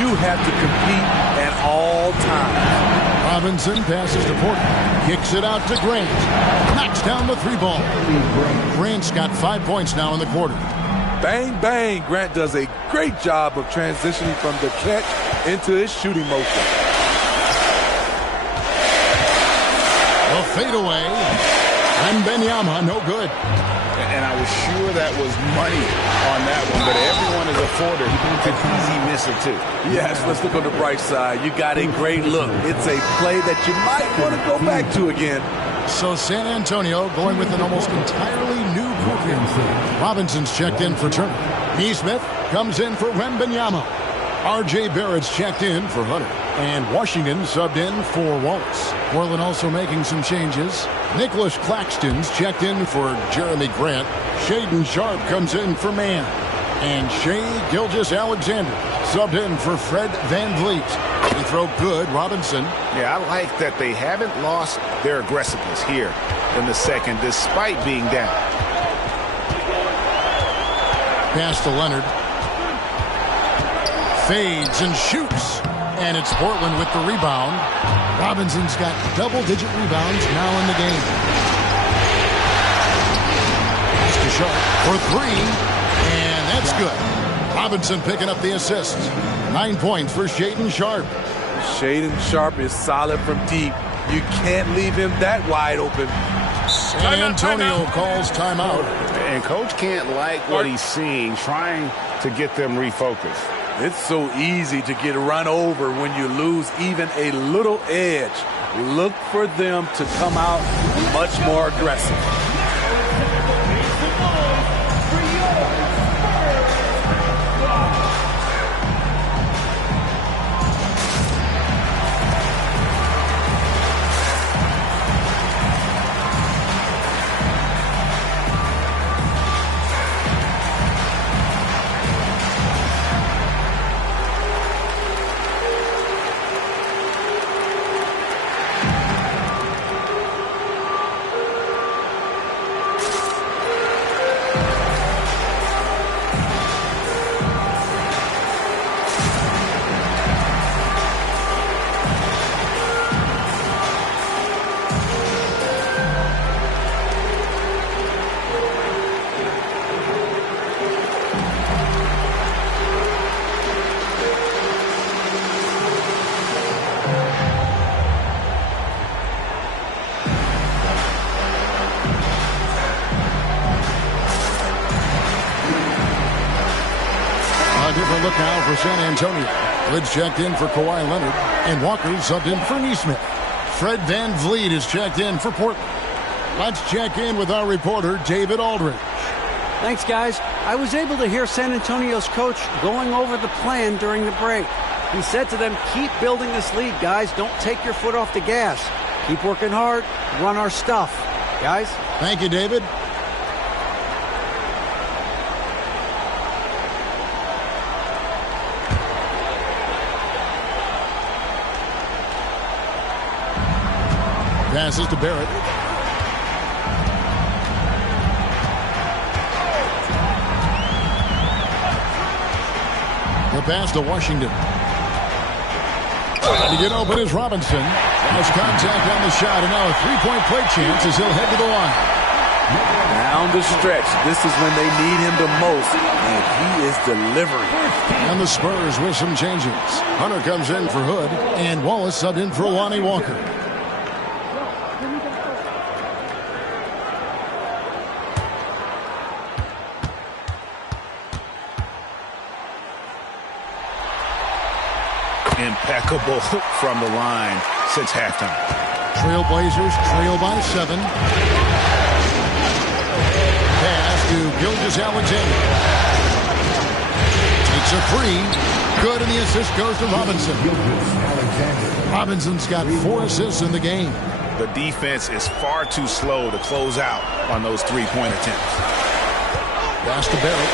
You have to compete at all times. Robinson passes to Porter. Kicks it out to Grant. Knocks down the 3-ball. Grant's got 5 points now in the quarter. Bang, bang. Grant does a great job of transitioning from the catch into his shooting motion. A fadeaway. Wembanyama, no good. And I was sure that was money on that one, but everyone is afforded an easy misser too. Yes, let's look on the bright side. You got a great look. It's a play that you might want to go back to again. So San Antonio going with an almost entirely new group here. Robinson's checked in for Turner. Nesmith comes in for Wembanyama. R.J. Barrett's checked in for Hunter. And Washington subbed in for Wallace. Portland also making some changes. Nicholas Claxton's checked in for Jeremy Grant. Shaedon Sharpe comes in for Mann. And Shai Gilgeous-Alexander subbed in for Fred VanVleet. They throw good, Robinson. Yeah, I like that they haven't lost their aggressiveness here in the second, despite being down. Pass to Leonard. Fades and shoots. And it's Portland with the rebound. Robinson's got double-digit rebounds now in the game. Pass to Sharpe for 3. And that's good. Robinson picking up the assist. 9 points for Shaedon Sharpe. Shaedon Sharpe is solid from deep. You can't leave him that wide open. San Antonio calls timeout. And coach can't like what he's seeing, trying to get them refocused. It's so easy to get run over when you lose even a little edge. Look for them to come out much more aggressive. San Antonio. Hood's checked in for Kawhi Leonard, and Walker subbed in for Nesmith. Fred VanVleet is checked in for Portland. Let's check in with our reporter, David Aldridge. Thanks, guys. I was able to hear San Antonio's coach going over the plan during the break. He said to them, keep building this lead, guys. Don't take your foot off the gas. Keep working hard. Run our stuff. Guys? Thank you, David. Passes to Barrett. The pass to Washington. To get open is Robinson. Has contact on the shot, and now a three-point play chance as he'll head to the line. Down the stretch. This is when they need him the most, and he is delivering. And the Spurs with some changes. Hunter comes in for Hood, and Wallace subbed in for Lonnie Walker. Impeccable from the line since halftime. Trailblazers trail by 7. Pass to Gilgeous-Alexander. Takes a three. Good, and the assist goes to Robinson. Robinson's got 4 assists in the game. The defense is far too slow to close out on those three-point attempts. Pass to Barrett.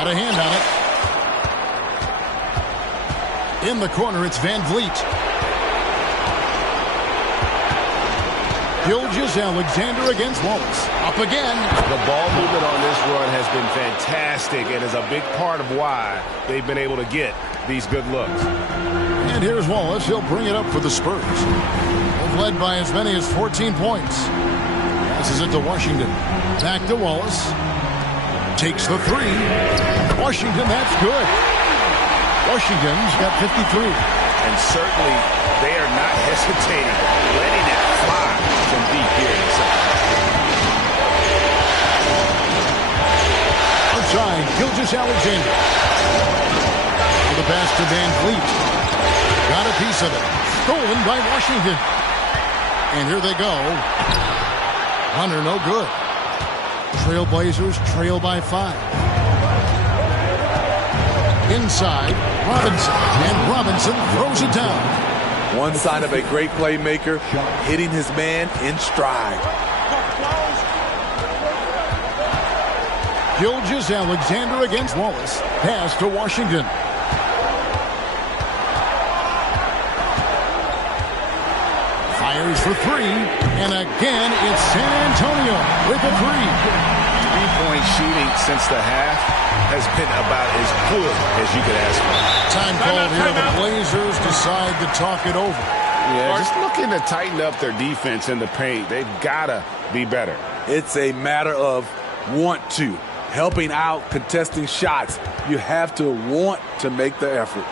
Got a hand on it. In the corner, it's VanVleet. Gilgeous-Alexander against Wallace. Up again. The ball movement on this run has been fantastic and is a big part of why they've been able to get these good looks. And here's Wallace. He'll bring it up for the Spurs. They've led by as many as 14 points. Passes it to Washington. Back to Wallace. Takes the three. Washington, that's good. Washington's got 53. And certainly they are not hesitating, letting it fly from deep here in the second. Outside, Gilgeous-Alexander. The pass to VanVleet. Got a piece of it. Stolen by Washington. And here they go. Hunter, no good. Trailblazers trail by 5. Inside, Robinson. And Robinson throws it down. One sign of a great playmaker, hitting his man in stride. Gilgeous-Alexander against Wallace. Pass to Washington. Fires for 3. And again, it's San Antonio with a 3. Three-point shooting since the half has been about as good as you could ask for. Time called here. The Blazers decide to talk it over. Yeah, just looking to tighten up their defense in the paint. They've got to be better. It's a matter of want to. Helping out, contesting shots. You have to want to make the effort.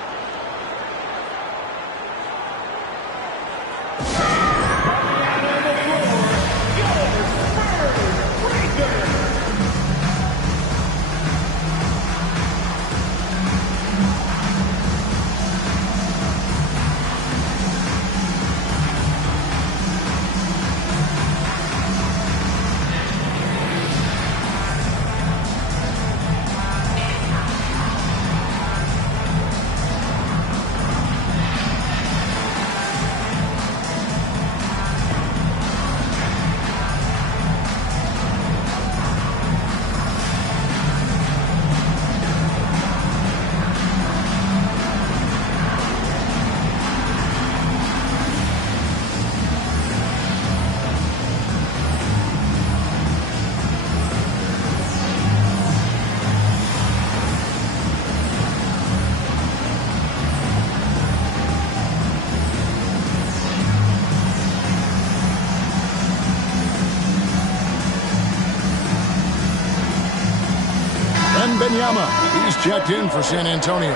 He's checked in for San Antonio.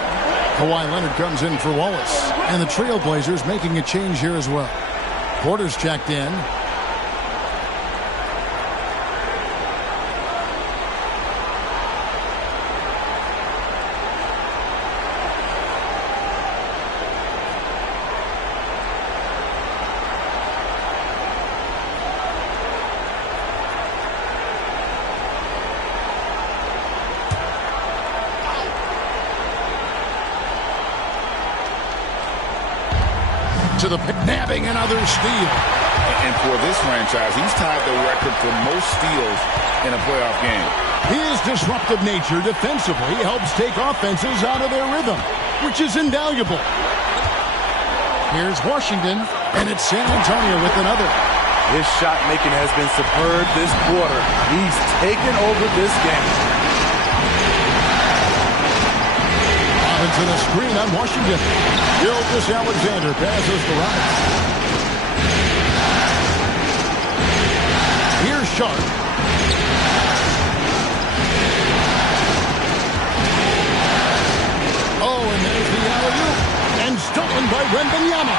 Kawhi Leonard comes in for Wallace. And the Trailblazers making a change here as well. Porter's checked in. to the nabbing another steal. And for this franchise, he's tied the record for most steals in a playoff game. His disruptive nature defensively helps take offenses out of their rhythm, which is invaluable. Here's Washington, and it's San Antonio with another. His shot making has been superb this quarter. He's taken over this game. Robinson a screen on Washington. Gilgeous-Alexander passes to Robinson. Here's Sharp. Oh, and there's the alley-oop. And stolen by Wembanyama.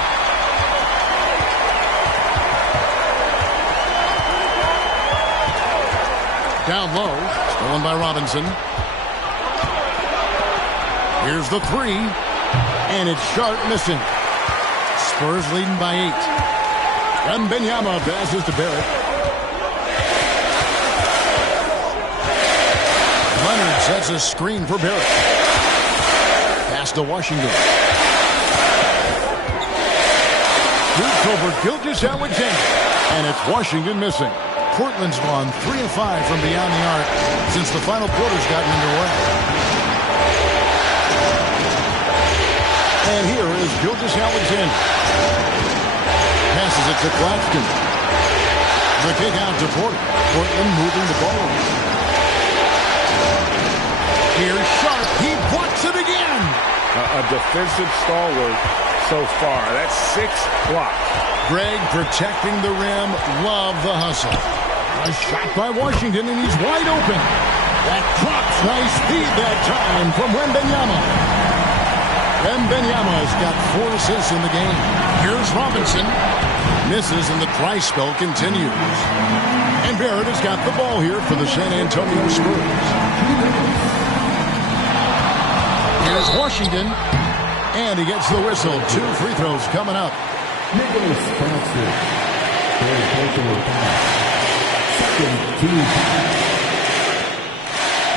Down low. Stolen by Robinson. Here's the three. And it's Sharp missing. Spurs leading by 8. Wembanyama passes to Barrett. Leonard sets a screen for Barrett. Pass to Washington. Shoots over Gilgeous-Alexander. And it's Washington missing. Portland's gone 3 of 5 from beyond the arc since the final quarter's gotten underway. And here is Gilgeous-Alexander. Passes it to Claxton. The kick out to Porter. Portland moving the ball. Here's Sharp. He blocks it again. A defensive stalwart so far. That's 6 blocks. Greg protecting the rim. Love the hustle. A shot by Washington, and he's wide open. That drops. Nice speed that time from Wembanyama. Wembanyama's got 4 assists in the game. Here's Robinson. Misses, and the dry spell continues. And Barrett has got the ball here for the San Antonio Spurs. Here's Washington. And he gets the whistle. 2 free throws coming up. Nicholas Claxton. Very personal pass. Second team.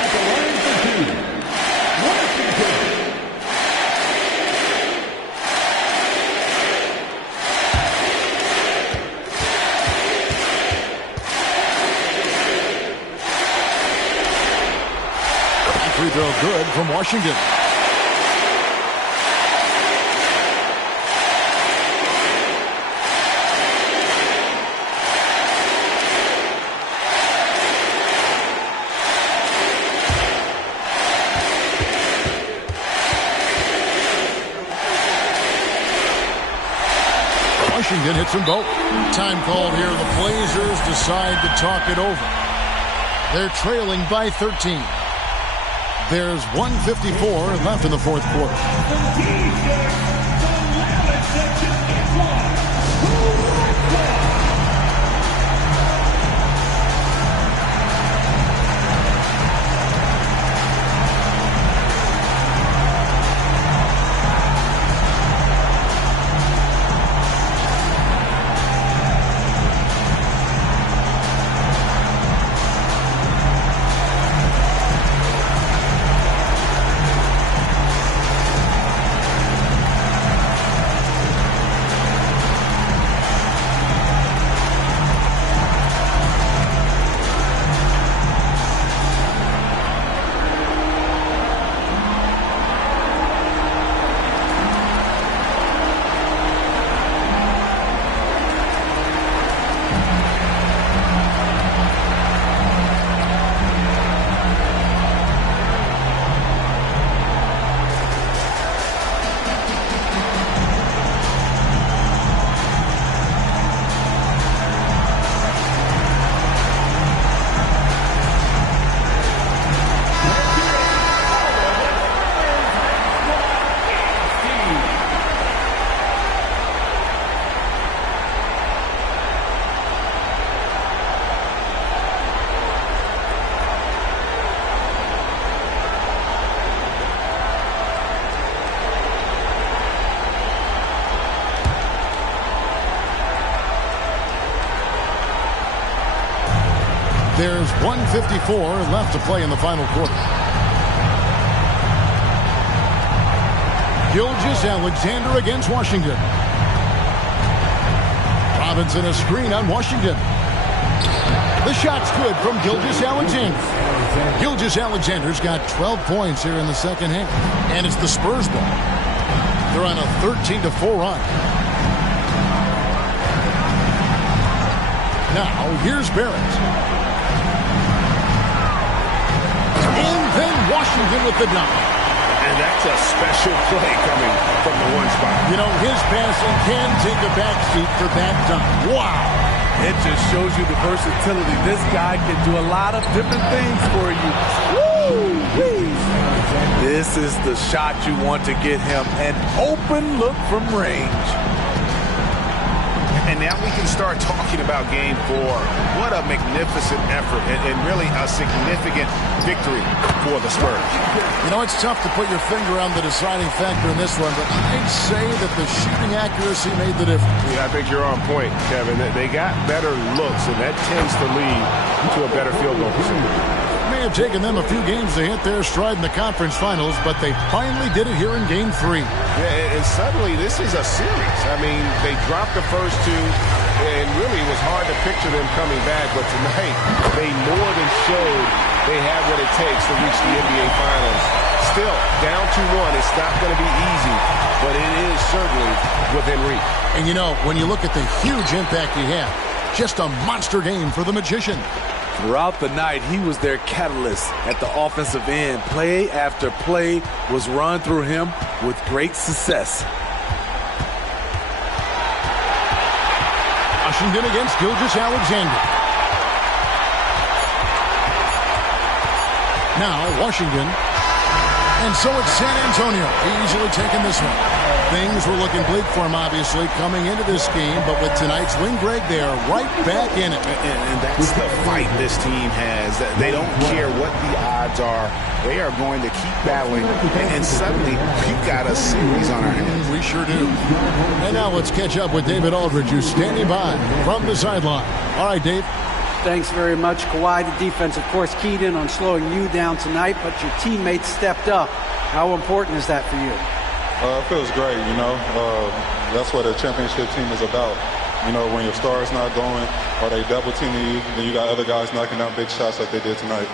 At the line for 2. Washington. Free throw good from Washington. Washington hits them both. Time called here. The Blazers decide to talk it over. They're trailing by 13. There's 1:54 left in the fourth quarter. There's 1:54 left to play in the final quarter. Gilgeous-Alexander against Washington. Robinson a screen on Washington. The shot's good from Gilgeous-Alexander. Gilgeous-Alexander's got 12 points here in the second half. And it's the Spurs ball. They're on a 13-4 run. Now, here's Barrett. And then Washington with the dunk. And that's a special play coming from the one spot. You know, his passing can take a backseat for that dunk. Wow. It just shows you the versatility. This guy can do a lot of different things for you. Woo! This is the shot you want to get him. An open look from range. And now we can start talking about Game 4. What a magnificent effort and really a significant victory for the Spurs. You know, it's tough to put your finger on the deciding factor in this one, but I'd say that the shooting accuracy made the difference. Yeah, I think you're on point, Kevin. They got better looks, and that tends to lead to a better field goal percentage. It may have taken them a few games to hit their stride in the conference finals, but they finally did it here in Game 3. Yeah, and suddenly this is a series. I mean, they dropped the first two, and really it was hard to picture them coming back, but tonight they more than showed they have what it takes to reach the NBA Finals. Still, down 2-1, it's not going to be easy, but it is certainly within reach. And you know, when you look at the huge impact he had, just a monster game for the Magician. Throughout the night, he was their catalyst at the offensive end. Play after play was run through him with great success. Washington against Gilgeous-Alexander. Now, Washington. And so it's San Antonio easily taking this one. Things were looking bleak for him, obviously, coming into this game. But with tonight's win, Greg, they are right back in it. And that's the fight this team has. They don't care what the odds are. They are going to keep battling. And suddenly, we've got a series on our hands. We sure do. And now let's catch up with David Aldridge, who's standing by from the sideline. All right, Dave. Thanks very much, Kawhi. The defense, of course, keyed in on slowing you down tonight, but your teammates stepped up. How important is that for you? It feels great, you know. That's what a championship team is about. You know, when your star's not going or they double teaming you, then you got other guys knocking down big shots like they did tonight.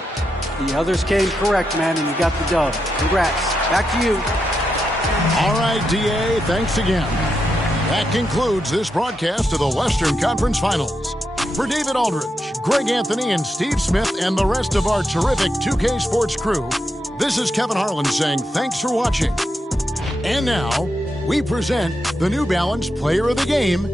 The others came correct, man, and you got the dub. Congrats. Back to you. All right, D.A., thanks again. That concludes this broadcast of the Western Conference Finals. For David Aldridge, Greg Anthony, and Steve Smith, and the rest of our terrific 2K Sports crew, this is Kevin Harlan saying thanks for watching. And now, we present the New Balance Player of the Game,